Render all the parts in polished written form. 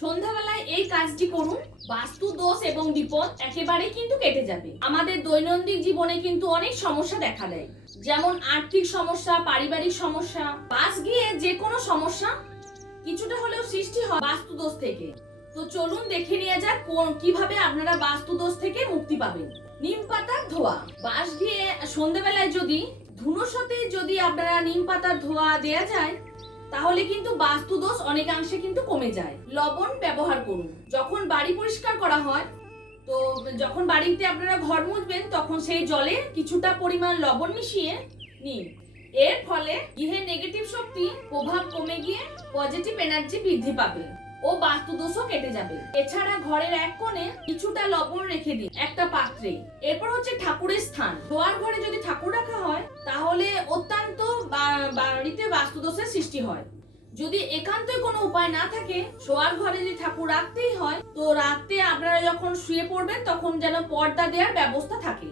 সন্ধ্যাবেলায় এই কাজটি করুন, বাস্তু দোষ এবং বিপদ একেবারেই কিন্তু কেটে যাবে। আমাদের দৈনন্দিন জীবনে কিন্তু অনেক সমস্যা দেখা দেয়, যেমন আর্থিক সমস্যা, পারিবারিক সমস্যা, বাস গিয়ে যে কোনো সমস্যা কিছুটা হলেও সৃষ্টি হয় বাস্তু দোষ থেকে। তো চলুন দেখে নিয়ে যাক কিভাবে আপনারা বাস্তু দোষ থেকে মুক্তি পাবেন। নিম পাতার ধোয়া, বাস গিয়ে সন্ধ্যাবেলায় যদি ধুনোর সাথে যদি আপনারা নিম পাতার ধোয়া দেয়া যায় তাহলে কিন্তু বাস্তু দোষ অনেকাংশে কিন্তু কমে যায়। লবণ ব্যবহার করুন যখন বাড়ি পরিষ্কার করা হয়, তো যখন বাড়িতে আপনারা ঘর মুছবেন তখন সেই জলে কিছুটা পরিমাণ লবণ মিশিয়ে নিন। এর ফলে গৃহে নেগেটিভ শক্তি প্রভাব কমে গিয়ে পজিটিভ এনার্জি বৃদ্ধি পাবে ও বাস্তু দোষও কেটে যাবে। এছাড়া ঘরের এক কোণে কিছুটা লবণ রেখে দিন একটা পাত্রে। এরপর হচ্ছে ঠাকুরের স্থান। শোয়ার ঘরে যদি ঠাকুর রাখা হয় তাহলে অত্যন্ত বাড়িতে বাস্তু দোষের সৃষ্টি হয়। যদি একান্তই কোনো উপায় না থাকে, শোয়ার ঘরে যদি ঠাকুর রাখতেই হয়, তো রাতে আপনারা যখন শুয়ে পড়বেন তখন যেন পর্দা দেওয়ার ব্যবস্থা থাকে।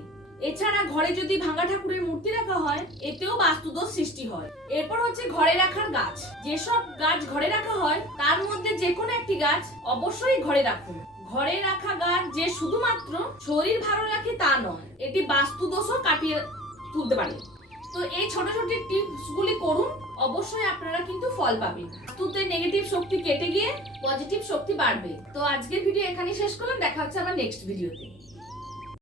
এছাড়া ঘরে যদি ভাঙা ঠাকুরের মূর্তি রাখা হয় এতেও বাস্তুদোষ সৃষ্টি হয়। এরপর হচ্ছে ঘরে রাখার গাছ। যেসব গাছ ঘরে রাখা হয় তার মধ্যে যে কোনো একটি গাছ অবশ্যই ঘরে রাখুন। ঘরে রাখা গাছ যে শুধুমাত্র শরীর ভালো রাখে তা নয়, এটি বাস্তুদোষও কাটিয়ে তুলতে পারে। তো এই ছোট ছোট টিপস গুলি করুন, অবশ্যই আপনারা কিন্তু ফল পাবেন। বাস্তুতে নেগেটিভ শক্তি কেটে গিয়ে পজিটিভ শক্তি বাড়বে। তো আজকের ভিডিও এখানেই শেষ করলাম, দেখা হচ্ছে আবার নেক্সট ভিডিওতে।